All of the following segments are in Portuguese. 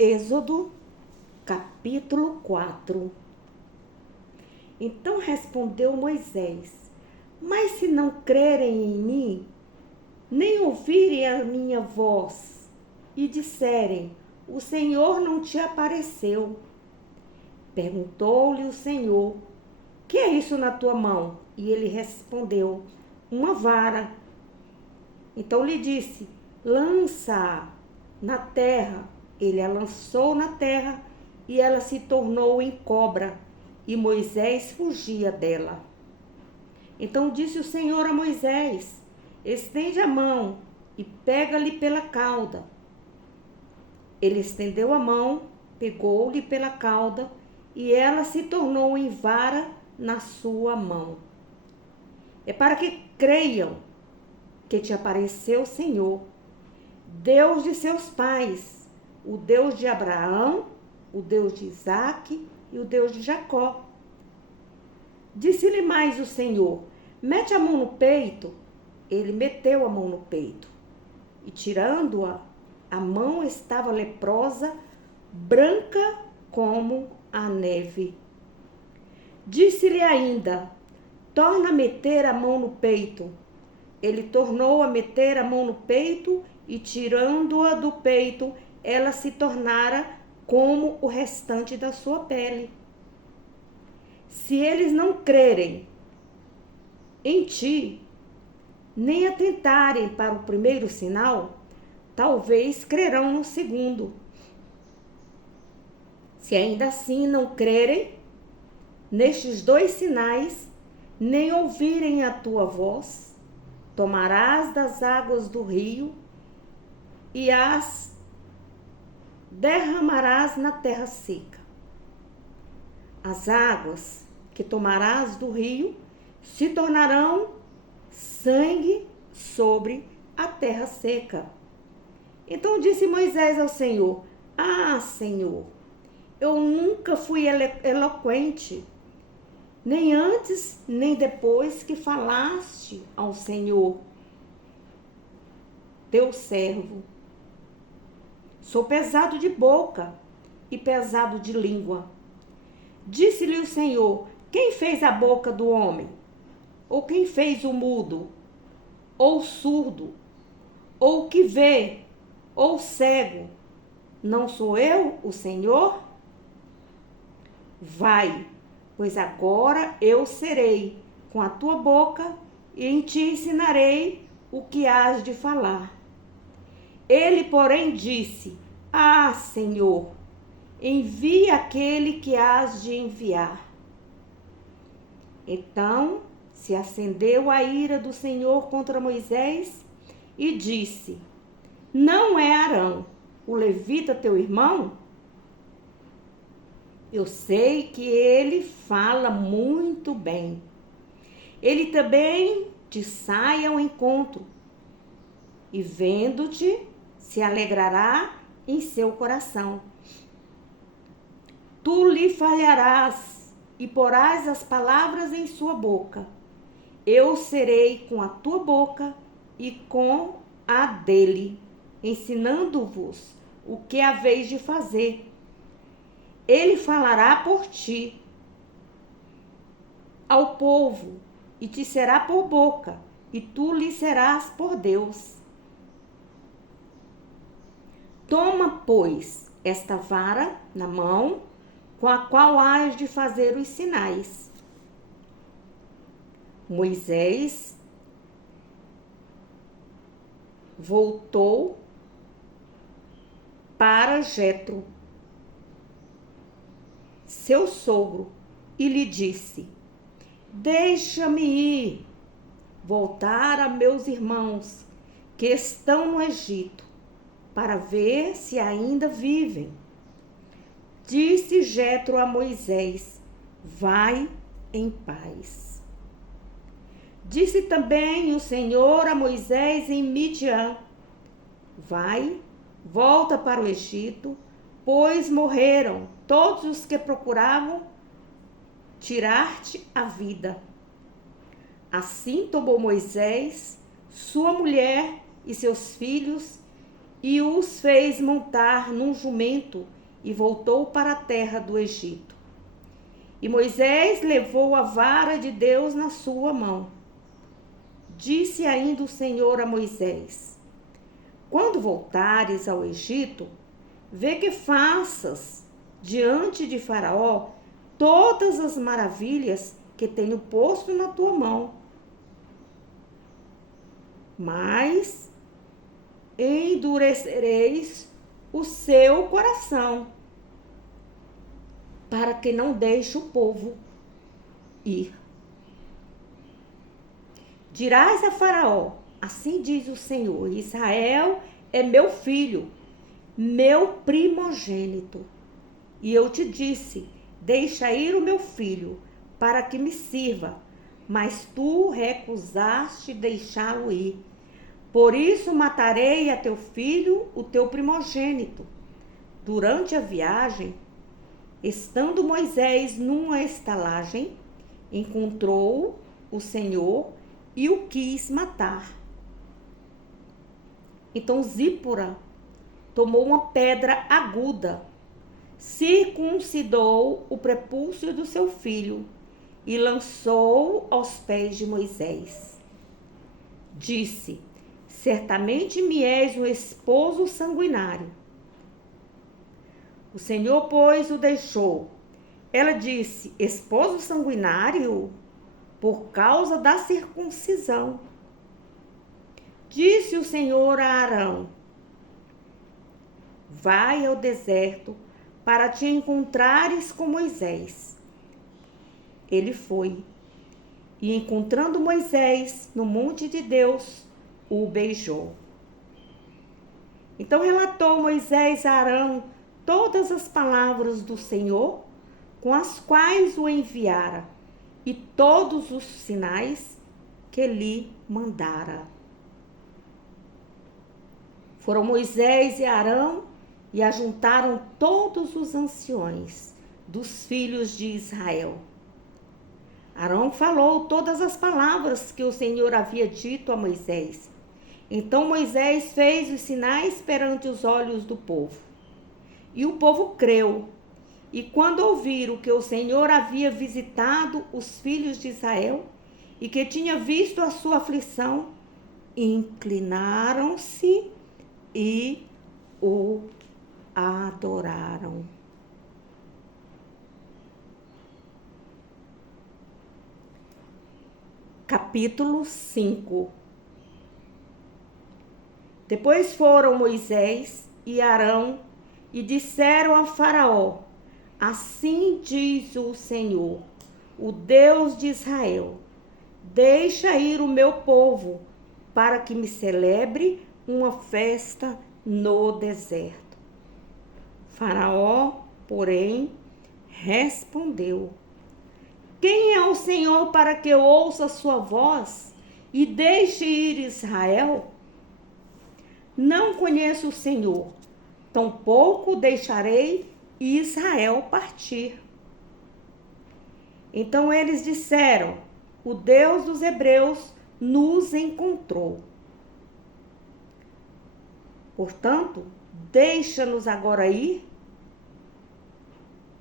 Êxodo, capítulo 4. Então respondeu Moisés: Mas se não crerem em mim, nem ouvirem a minha voz, e disserem: O Senhor não te apareceu. Perguntou-lhe o Senhor: Que é isso na tua mão? E ele respondeu: Uma vara. Então lhe disse: Lança-a na terra. Ele a lançou na terra e ela se tornou em cobra, e Moisés fugia dela. Então disse o Senhor a Moisés: Estende a mão e pega-lhe pela cauda. Ele estendeu a mão, pegou-lhe pela cauda, e ela se tornou em vara na sua mão. É para que creiam que te apareceu o Senhor, Deus de seus pais, o Deus de Abraão, o Deus de Isaque e o Deus de Jacó. Disse-lhe mais o Senhor: Mete a mão no peito. Ele meteu a mão no peito. E tirando-a, a mão estava leprosa, branca como a neve. Disse-lhe ainda: Torna a meter a mão no peito. Ele tornou a meter a mão no peito e, tirando-a do peito, ela se tornara como o restante da sua pele. Se eles não crerem em ti, nem atentarem para o primeiro sinal, talvez crerão no segundo. Se ainda assim não crerem nestes dois sinais, nem ouvirem a tua voz, tomarás das águas do rio e as derramarás na terra seca. As águas que tomarás do rio se tornarão sangue sobre a terra seca. Então disse Moisés ao Senhor: Ah, Senhor, eu nunca fui eloquente, nem antes nem depois que falaste ao Senhor, teu servo. Sou pesado de boca e pesado de língua. Disse-lhe o Senhor: Quem fez a boca do homem? Ou quem fez o mudo? Ou o surdo? Ou o que vê? Ou o cego? Não sou eu, o Senhor? Vai, pois agora eu serei com a tua boca e em ti ensinarei o que hás de falar. Ele, porém, disse: Ah, Senhor, envia aquele que hás de enviar. Então se acendeu a ira do Senhor contra Moisés e disse: Não é Arão, o levita teu irmão? Eu sei que ele fala muito bem. Ele também te sai ao encontro e, vendo-te, se alegrará em seu coração. Tu lhe falharás e porás as palavras em sua boca. Eu serei com a tua boca e com a dele, ensinando-vos o que haveis de fazer. Ele falará por ti ao povo e te será por boca, e tu lhe serás por Deus. Toma, pois, esta vara na mão, com a qual hás de fazer os sinais. Moisés voltou para Jetro, seu sogro, e lhe disse: Deixa-me ir, voltar a meus irmãos que estão no Egito, para ver se ainda vivem. Disse Jetro a Moisés: Vai em paz. Disse também o Senhor a Moisés em Midian: Vai, volta para o Egito, pois morreram todos os que procuravam tirar-te a vida. Assim tomou Moisés, sua mulher e seus filhos e os fez montar num jumento e voltou para a terra do Egito. E Moisés levou a vara de Deus na sua mão. Disse ainda o Senhor a Moisés: quando voltares ao Egito, vê que faças diante de Faraó todas as maravilhas que tenho posto na tua mão. Mas endurecereis o seu coração, para que não deixe o povo ir. Dirás a Faraó: assim diz o Senhor, Israel é meu filho, meu primogênito. E eu te disse: deixa ir o meu filho, para que me sirva, mas tu recusaste deixá-lo ir. Por isso matarei a teu filho, o teu primogênito. Durante a viagem, estando Moisés numa estalagem, encontrou o Senhor e o quis matar. Então Zípora tomou uma pedra aguda, circuncidou o prepúcio do seu filho e lançou aos pés de Moisés. Disse: certamente me és um esposo sanguinário. O Senhor, pois, o deixou. Ela disse: esposo sanguinário? Por causa da circuncisão. Disse o Senhor a Arão: vai ao deserto para te encontrares com Moisés. Ele foi, e encontrando Moisés no monte de Deus, o beijou. Então relatou Moisés a Arão todas as palavras do Senhor, com as quais o enviara, e todos os sinais que lhe mandara. Foram Moisés e Arão e ajuntaram todos os anciões dos filhos de Israel. Arão falou todas as palavras que o Senhor havia dito a Moisés. Então Moisés fez os sinais perante os olhos do povo. E o povo creu. E quando ouviram que o Senhor havia visitado os filhos de Israel e que tinha visto a sua aflição, inclinaram-se e o adoraram. Capítulo 5. Depois foram Moisés e Arão e disseram a Faraó: assim diz o Senhor, o Deus de Israel: deixa ir o meu povo, para que me celebre uma festa no deserto. Faraó, porém, respondeu: quem é o Senhor para que eu ouça sua voz e deixe ir Israel? Não conheço o Senhor, tampouco deixarei Israel partir. Então eles disseram: o Deus dos hebreus nos encontrou. Portanto, deixa-nos agora ir,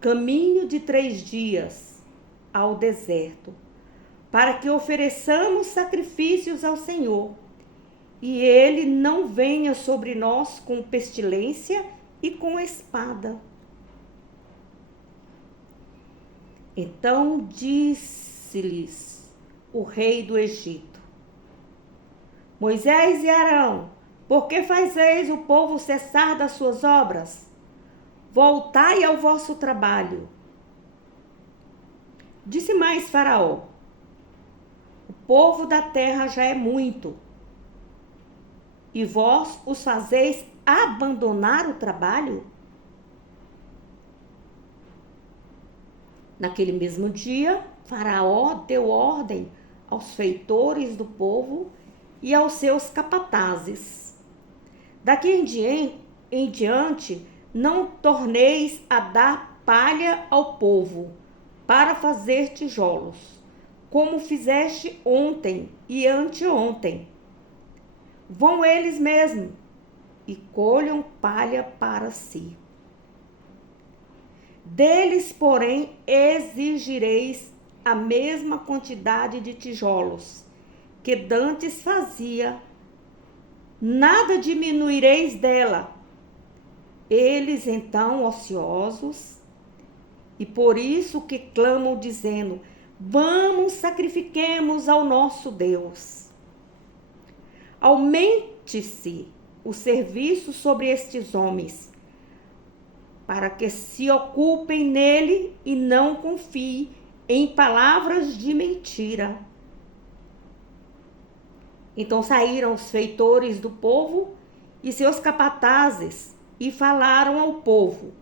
caminho de 3 dias, ao deserto, para que ofereçamos sacrifícios ao Senhor, e ele não venha sobre nós com pestilência e com espada. Então disse-lhes o rei do Egito: Moisés e Arão, por que fazeis o povo cessar das suas obras? Voltai ao vosso trabalho. Disse mais Faraó: o povo da terra já é muito, e vós os fazeis abandonar o trabalho? Naquele mesmo dia, Faraó deu ordem aos feitores do povo e aos seus capatazes: daqui em diante, não torneis a dar palha ao povo para fazer tijolos, como fizeste ontem e anteontem. Vão eles mesmos e colham palha para si. Deles, porém, exigireis a mesma quantidade de tijolos que dantes fazia, nada diminuireis dela. Eles então, ociosos, e por isso que clamam dizendo: vamos, sacrifiquemos ao nosso Deus. Aumente-se o serviço sobre estes homens, para que se ocupem nele e não confiem em palavras de mentira. Então saíram os feitores do povo e seus capatazes e falaram ao povo: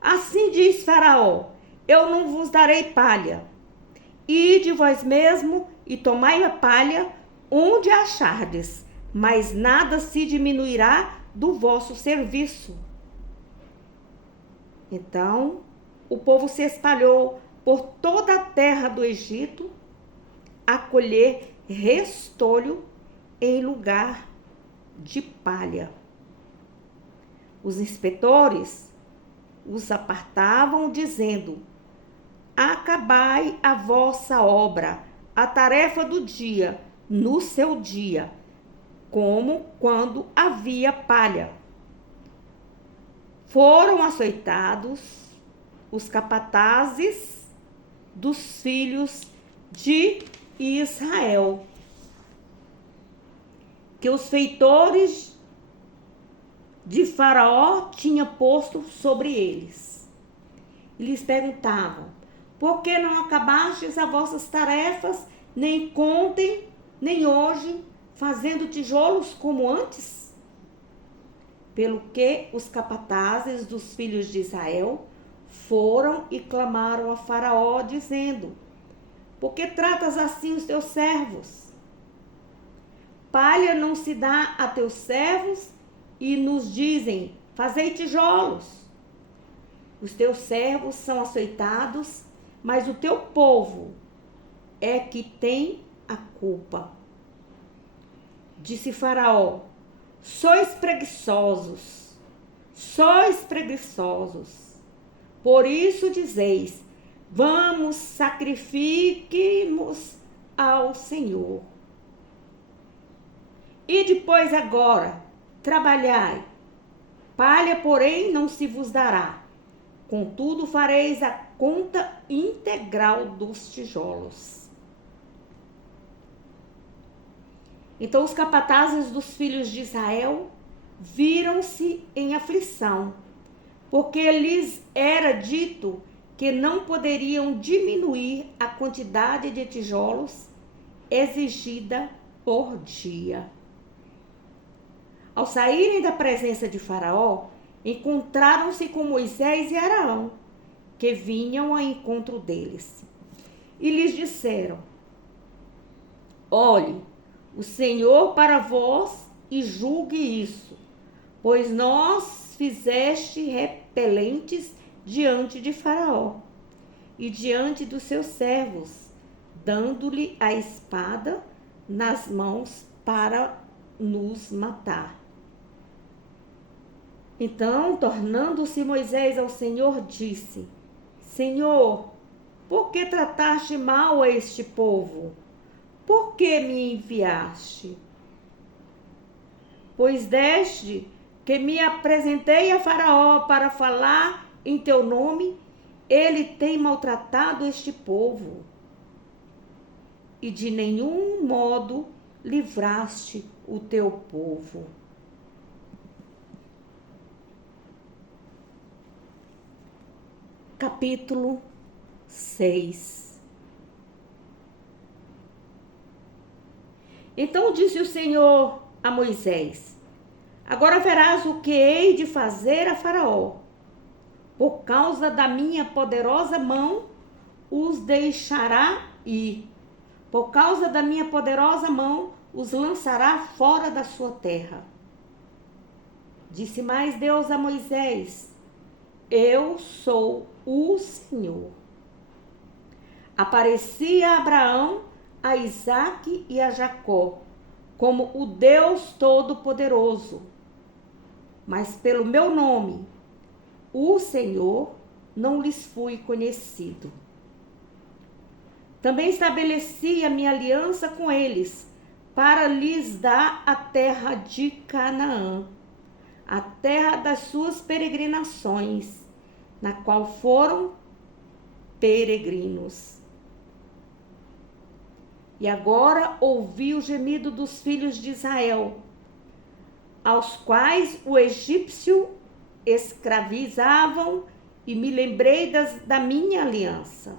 assim diz Faraó: eu não vos darei palha. Ide vós mesmo e tomai a palha onde a achardes, mas nada se diminuirá do vosso serviço. Então o povo se espalhou por toda a terra do Egito a colher restolho em lugar de palha. Os inspetores os apartavam, dizendo: acabai a vossa obra, a tarefa do dia, no seu dia, como quando havia palha. Foram açoitados os capatazes dos filhos de Israel, que os feitores de Faraó tinham posto sobre eles. E lhes perguntavam: por que não acabastes as vossas tarefas, nem contem, nem hoje, fazendo tijolos como antes? Pelo que os capatazes dos filhos de Israel foram e clamaram a Faraó, dizendo: por que tratas assim os teus servos? Palha não se dá a teus servos, e nos dizem: fazei tijolos. Os teus servos são açoitados, mas o teu povo é que tem a culpa. Disse Faraó: sois preguiçosos, por isso dizeis: vamos, sacrifiquemos ao Senhor. E depois agora, trabalhai, palha, porém, não se vos dará. Contudo, fareis a conta integral dos tijolos. Então os capatazes dos filhos de Israel viram-se em aflição, porque lhes era dito que não poderiam diminuir a quantidade de tijolos exigida por dia. Ao saírem da presença de Faraó, encontraram-se com Moisés e Arão, que vinham ao encontro deles. E lhes disseram: olhe, o Senhor para vós e julgue isso, pois nós fizeste repelentes diante de Faraó e diante dos seus servos, dando-lhe a espada nas mãos para nos matar. Então, tornando-se Moisés ao Senhor, disse: Senhor, por que trataste mal a este povo? Por que me enviaste? Pois desde que me apresentei a Faraó para falar em teu nome, ele tem maltratado este povo, e de nenhum modo livraste o teu povo. Capítulo 6. Então disse o Senhor a Moisés: agora verás o que hei de fazer a Faraó. Por causa da minha poderosa mão os deixará ir. Por causa da minha poderosa mão os lançará fora da sua terra. Disse mais Deus a Moisés: eu sou o Senhor. Apareci a Abraão, a Isaque e a Jacó como o Deus Todo-Poderoso. mas pelo meu nome, o Senhor, não lhes fui conhecido. Também estabeleci a minha aliança com eles, para lhes dar a terra de Canaã, a terra das suas peregrinações, na qual foram peregrinos. E agora ouvi o gemido dos filhos de Israel, aos quais o egípcio escravizavam, e me lembrei da minha aliança.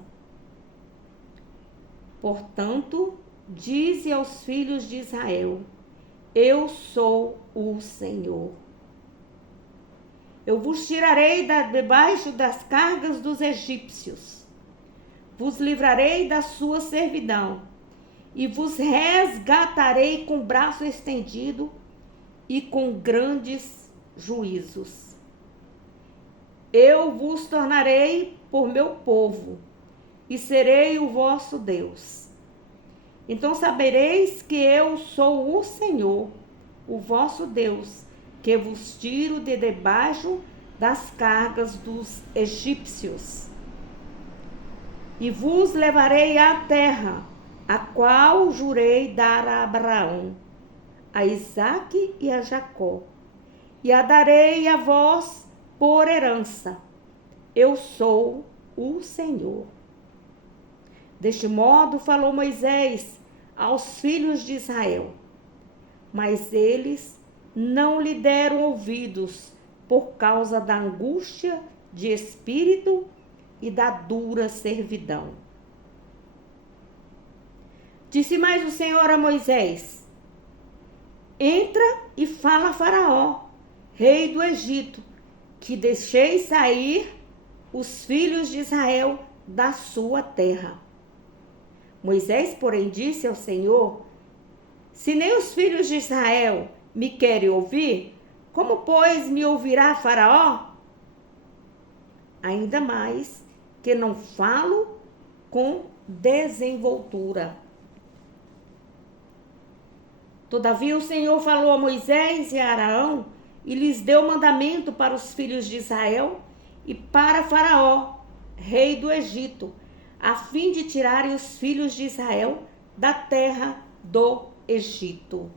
Portanto, dize aos filhos de Israel: eu sou o Senhor. Eu vos tirarei debaixo das cargas dos egípcios, vos livrarei da sua servidão, e vos resgatarei com braço estendido e com grandes juízos. Eu vos tornarei por meu povo, e serei o vosso Deus. Então sabereis que eu sou o Senhor, o vosso Deus, que vos tiro de debaixo das cargas dos egípcios. E vos levarei à terra, a qual jurei dar a Abraão, a Isaque e a Jacó, e a darei a vós por herança. Eu sou o Senhor. Deste modo falou Moisés aos filhos de Israel, mas eles não lhe deram ouvidos por causa da angústia de espírito e da dura servidão. Disse mais o Senhor a Moisés: entra e fala a Faraó, rei do Egito, que deixei sair os filhos de Israel da sua terra. Moisés, porém, disse ao Senhor: se nem os filhos de Israel me querem ouvir, como, pois, me ouvirá Faraó? Ainda mais que não falo com desenvoltura. Todavia o Senhor falou a Moisés e a Arão e lhes deu mandamento para os filhos de Israel e para Faraó, rei do Egito, a fim de tirarem os filhos de Israel da terra do Egito.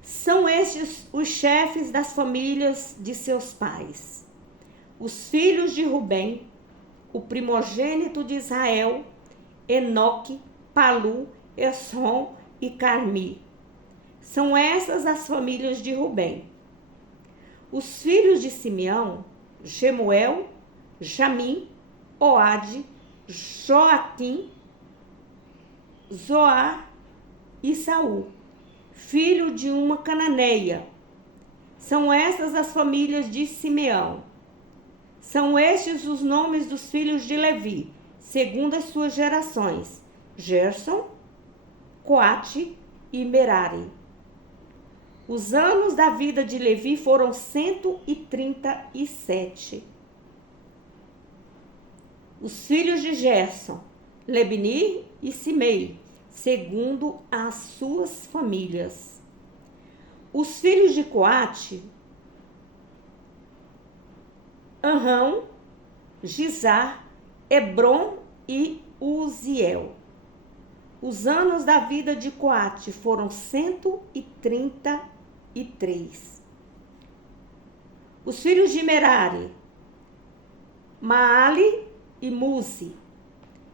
São estes os chefes das famílias de seus pais. Os filhos de Rubem, o primogênito de Israel, Enoque, Palu, Esrom e Carmi. São essas as famílias de Rubem. Os filhos de Simeão, Gemuel, Jamim, Oade, Joaquim, Zoar e Saul, filho de uma cananeia. São essas as famílias de Simeão. São estes os nomes dos filhos de Levi, segundo as suas gerações: Gerson, Coate e Merari. Os anos da vida de Levi foram 137. Os filhos de Gerson, Lebni e Simei, segundo as suas famílias. Os filhos de Coate, Anrão, Gizar, Hebron e Uziel. Os anos da vida de Coate foram 133. Os filhos de Merari, Maali e Muzi.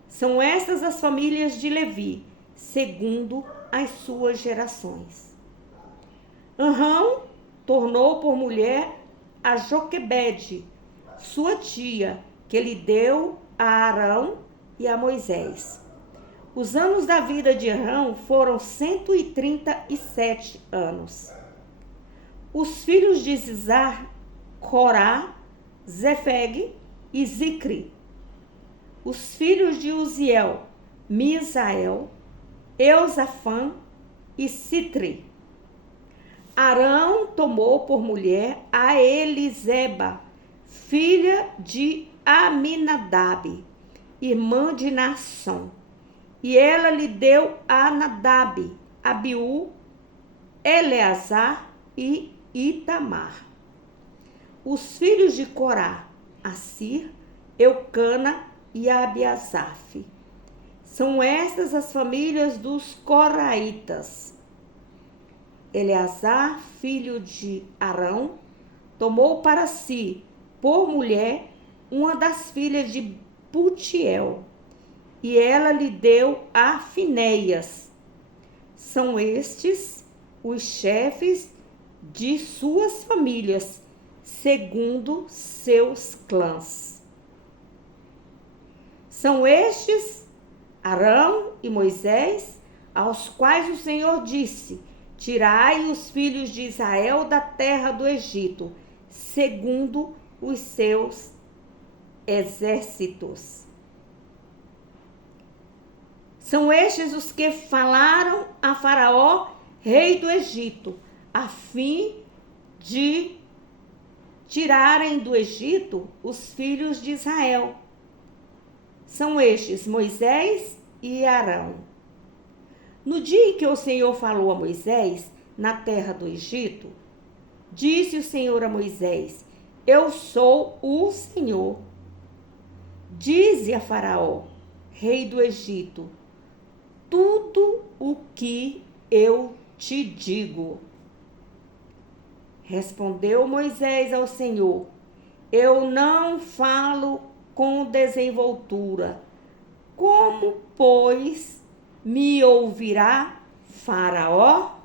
São estas as famílias de Levi, segundo as suas gerações. Anrão tornou por mulher a Joquebede, sua tia, que lhe deu a Arão e a Moisés. Os anos da vida de Arão foram 137 anos. Os filhos de Zizar, Corá, Zefeg e Zicri. Os filhos de Uziel, Misael, Eusafã e Citri. Arão tomou por mulher a Eliseba, filha de Aminadab, irmã de Naasson, e ela lhe deu a Nadab, Abiú, Eleazar e Itamar. Os filhos de Corá, Assir, Eucana e Abiasaf. São estas as famílias dos coraitas. Eleazar, filho de Arão, tomou para si, por mulher, uma das filhas de Putiel, e ela lhe deu a Finéias. São estes os chefes de suas famílias, segundo seus clãs. São estes Arão e Moisés, aos quais o Senhor disse: tirai os filhos de Israel da terra do Egito, segundo os seus exércitos. São estes os que falaram a Faraó, rei do Egito, a fim de tirarem do Egito os filhos de Israel. São estes Moisés e Arão. No dia em que o Senhor falou a Moisés, na terra do Egito, disse o Senhor a Moisés: eu sou o Senhor. Dize a Faraó, rei do Egito, tudo o que eu te digo. Respondeu Moisés ao Senhor: eu não falo com desenvoltura. Como, pois, me ouvirá Faraó?